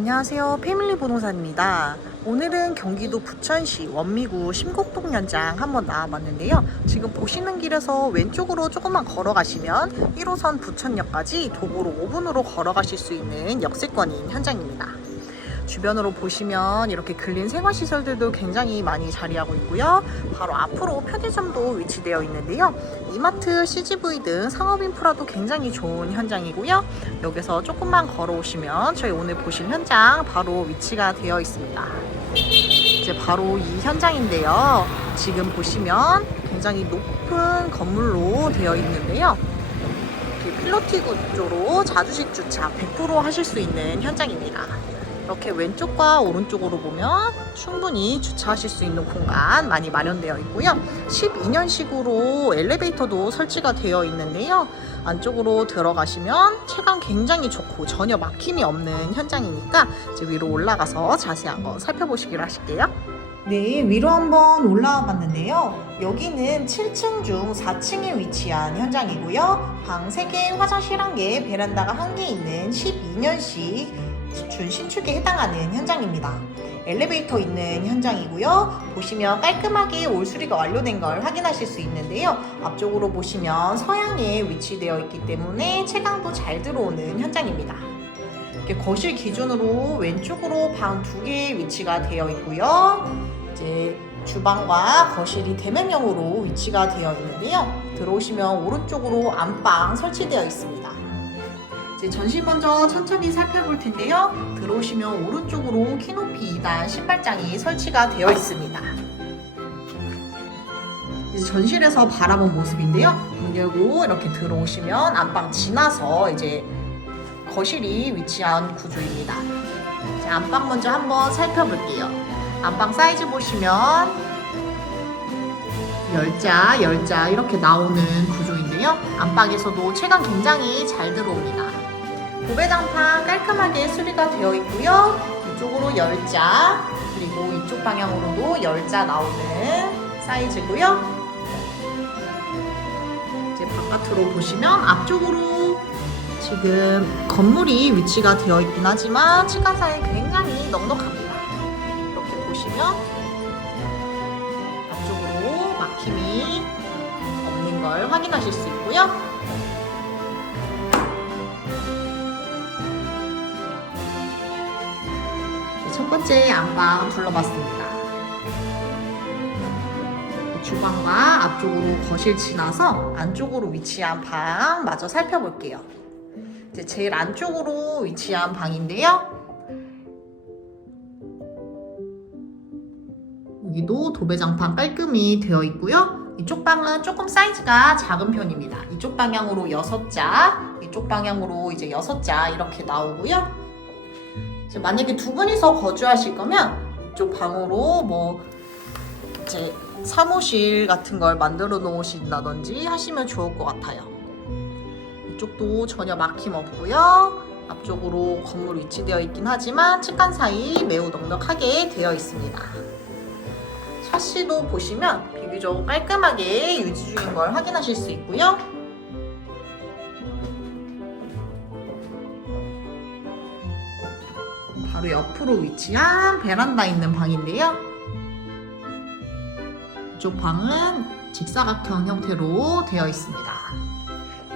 안녕하세요. 패밀리 부동산입니다. 오늘은 경기도 부천시 원미구 심곡동 연장 한번 나와봤는데요. 지금 보시는 길에서 왼쪽으로 조금만 걸어가시면 1호선 부천역까지 도보로 5분으로 걸어가실 수 있는 역세권인 현장입니다. 주변으로 보시면 이렇게 근린 생활시설들도 굉장히 많이 자리하고 있고요. 바로 앞으로 편의점도 위치되어 있는데요. 이마트, CGV 등 상업 인프라도 굉장히 좋은 현장이고요. 여기서 조금만 걸어오시면 저희 오늘 보실 현장 바로 위치가 되어 있습니다. 이제 바로 이 현장인데요. 지금 보시면 굉장히 높은 건물로 되어 있는데요. 필로티 구조로 자주식 주차 100% 하실 수 있는 현장입니다. 이렇게 왼쪽과 오른쪽으로 보면 충분히 주차하실 수 있는 공간 많이 마련되어 있고요. 12년식으로 엘리베이터도 설치가 되어 있는데요. 안쪽으로 들어가시면 체감 굉장히 좋고 전혀 막힘이 없는 현장이니까 이제 위로 올라가서 자세히 한번 살펴보시기로 하실게요. 네, 위로 한번 올라와 봤는데요. 여기는 7층 중 4층에 위치한 현장이고요. 방 3개, 화장실 1개, 베란다가 1개 있는 12년식 준 신축에 해당하는 현장입니다. 엘리베이터 있는 현장이고요. 보시면 깔끔하게 올 수리가 완료된 걸 확인하실 수 있는데요. 앞쪽으로 보시면 서양에 위치되어 있기 때문에 채광도 잘 들어오는 현장입니다. 거실 기준으로 왼쪽으로 방 두개 위치가 되어 있고요. 이제 주방과 거실이 대면형으로 위치가 되어 있는데요. 들어오시면 오른쪽으로 안방 설치되어 있습니다. 이제 전실 먼저 천천히 살펴볼 텐데요. 들어오시면 오른쪽으로 키높이 2단 신발장이 설치가 되어 있습니다. 이제 전실에서 바라본 모습인데요. 문 열고 이렇게 들어오시면 안방 지나서 이제 거실이 위치한 구조입니다. 이제 안방 먼저 한번 살펴볼게요. 안방 사이즈 보시면 열자, 열자 이렇게 나오는 구조인데요. 안방에서도 체감 굉장히 잘 들어옵니다. 도배장판 깔끔하게 수리가 되어 있고요. 이쪽으로 열자, 그리고 이쪽 방향으로도 열자 나오는 사이즈고요. 이제 바깥으로 보시면 앞쪽으로 지금 건물이 위치가 되어 있긴 하지만 층간 사이 굉장히 넉넉합니다. 이렇게 보시면 앞쪽으로 막힘이 없는 걸 확인하실 수 있고요. 번째 안방 둘러봤습니다. 주방과 앞쪽으로 거실 지나서 안쪽으로 위치한 방 마저 살펴볼게요. 이제 제일 안쪽으로 위치한 방인데요. 여기도 도배장판 깔끔히 되어 있고요. 이쪽 방은 조금 사이즈가 작은 편입니다. 이쪽 방향으로 6자, 이쪽 방향으로 이제 6자 이렇게 나오고요. 만약에 두 분이서 거주하실 거면 이쪽 방으로 뭐 이제 사무실 같은 걸 만들어 놓으신다든지 하시면 좋을 것 같아요. 이쪽도 전혀 막힘 없고요. 앞쪽으로 건물 위치되어 있긴 하지만 측간 사이 매우 넉넉하게 되어 있습니다. 샤시도 보시면 비교적 깔끔하게 유지 중인 걸 확인하실 수 있고요. 바로 옆으로 위치한 베란다 있는 방인데요. 이쪽 방은 직사각형 형태로 되어 있습니다.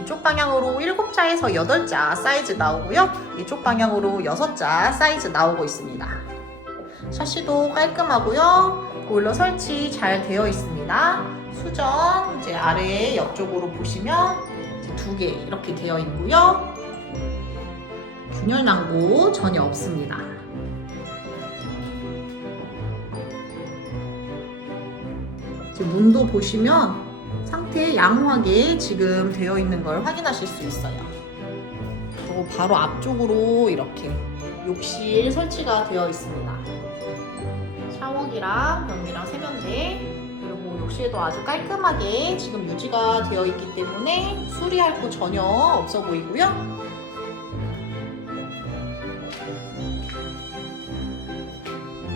이쪽 방향으로 7자에서 8자 사이즈 나오고요. 이쪽 방향으로 6자 사이즈 나오고 있습니다. 샤시도 깔끔하고요. 보일러 설치 잘 되어 있습니다. 수전 이제 아래 옆쪽으로 보시면 두 개 이렇게 되어 있고요. 균열 난고 전혀 없습니다. 이제 문도 보시면 상태 양호하게 지금 되어 있는 걸 확인하실 수 있어요. 그리고 바로 앞쪽으로 이렇게 욕실 설치가 되어 있습니다. 샤워기랑 변기랑 세면대 그리고 욕실도 아주 깔끔하게 지금 유지가 되어 있기 때문에 수리할 거 전혀 없어 보이고요.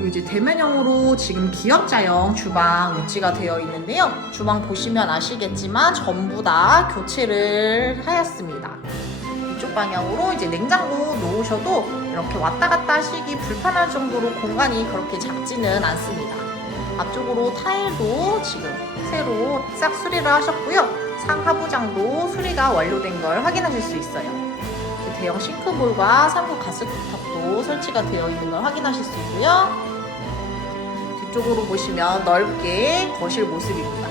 이제 대면형으로 지금 기역자형 주방 위치가 되어 있는데요. 주방 보시면 아시겠지만 전부 다 교체를 하였습니다. 이쪽 방향으로 이제 냉장고 놓으셔도 이렇게 왔다 갔다 하시기 불편할 정도로 공간이 그렇게 작지는 않습니다. 앞쪽으로 타일도 지금 새로 싹 수리를 하셨고요. 상하부장도 수리가 완료된 걸 확인하실 수 있어요. 대형 싱크볼과 3구 가스쿡탑도 설치가 되어 있는 걸 확인하실 수 있고요. 뒤쪽으로 보시면 넓게 거실 모습입니다.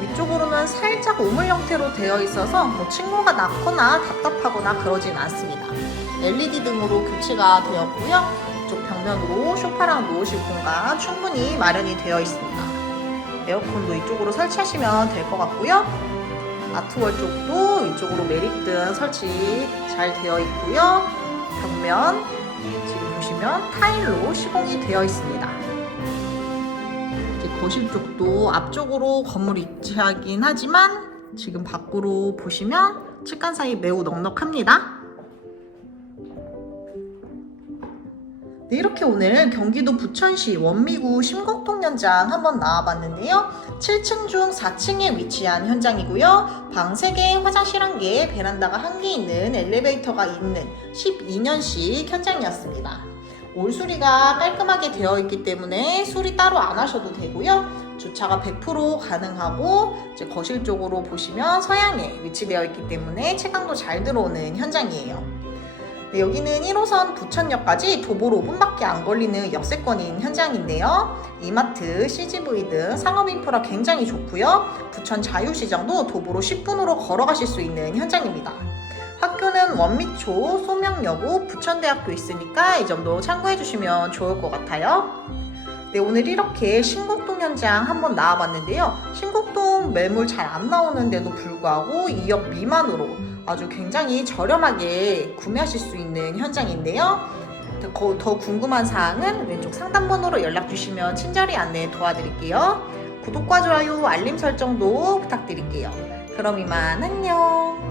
위쪽으로는 살짝 우물 형태로 되어 있어서 뭐 친구가 낮거나 답답하거나 그러진 않습니다. LED 등으로 교체가 되었고요. 이쪽 벽면으로 소파랑 놓으실 공간 충분히 마련이 되어 있습니다. 에어컨도 이쪽으로 설치하시면 될 것 같고요. 아트월 쪽도 이쪽으로 메리등 설치 잘 되어 있고요. 벽면 지금 보시면 타일로 시공이 되어 있습니다. 이제 거실 쪽도 앞쪽으로 건물이 위치하긴 하지만 지금 밖으로 보시면 측간 사이 매우 넉넉합니다. 네, 이렇게 오늘 경기도 부천시 원미구 심곡동 현장 한번 나와봤는데요. 7층 중 4층에 위치한 현장이고요. 방 3개, 화장실 1개, 베란다가 1개 있는 엘리베이터가 있는 12년식 현장이었습니다. 올 수리가 깔끔하게 되어 있기 때문에 수리 따로 안 하셔도 되고요. 주차가 100% 가능하고 거실 쪽으로 보시면 서양에 위치되어 있기 때문에 채광도 잘 들어오는 현장이에요. 네, 여기는 1호선 부천역까지 도보로 5분밖에 안 걸리는 역세권인 현장인데요. 이마트, CGV 등 상업 인프라 굉장히 좋고요. 부천 자유시장도 도보로 10분으로 걸어가실 수 있는 현장입니다. 학교는 원미초, 소명여고, 부천대학교 있으니까 이 점도 참고해 주시면 좋을 것 같아요. 네, 오늘 이렇게 신곡동 현장 한번 나와봤는데요. 신곡동 매물 잘 안 나오는데도 불구하고 2억 미만으로 아주 굉장히 저렴하게 구매하실 수 있는 현장인데요. 더, 더 궁금한 사항은 왼쪽 상담 번호로 연락 주시면 친절히 안내 도와드릴게요. 구독과 좋아요, 알림 설정도 부탁드릴게요. 그럼 이만 안녕.